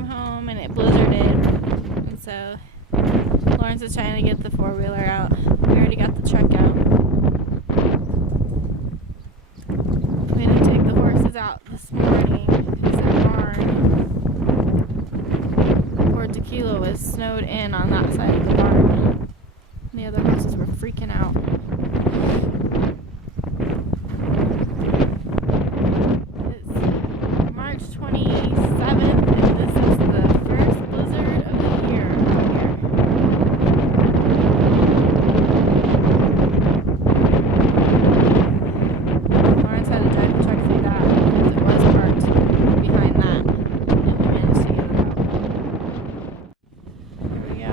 came home and it blizzarded, and so Lawrence is trying to get the four-wheeler out. We already got the truck out. We had to take the horses out this morning because their barn, Port Tequila, was snowed in on that side of the barn. The other horses were freaking out. It's March 27th, and this is the first blizzard of the year here. Lawrence had to drive the truck through that because it was parked behind that, and we managed to get it out. Here we go.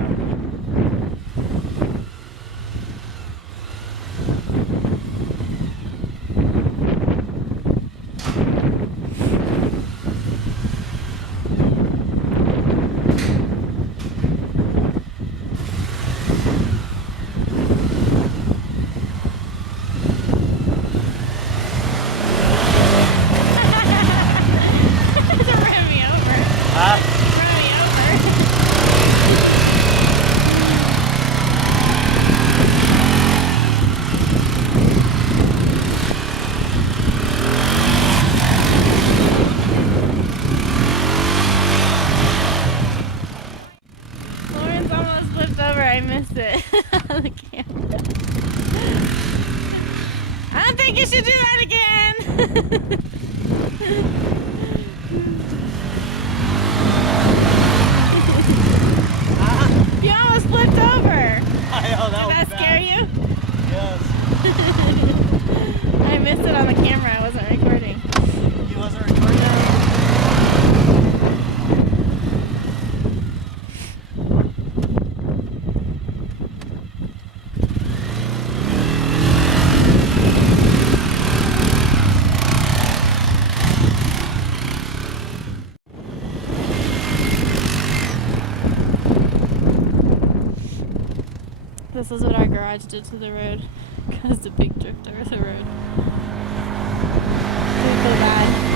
I missed it on the camera. I don't think you should do that again. You almost flipped over. I know, Did that scare you? Yes. I missed it on the camera. I wasn't recording. You wasn't recording? This is what our garage did to the road. Caused a big drift over the road. Didn't feel bad.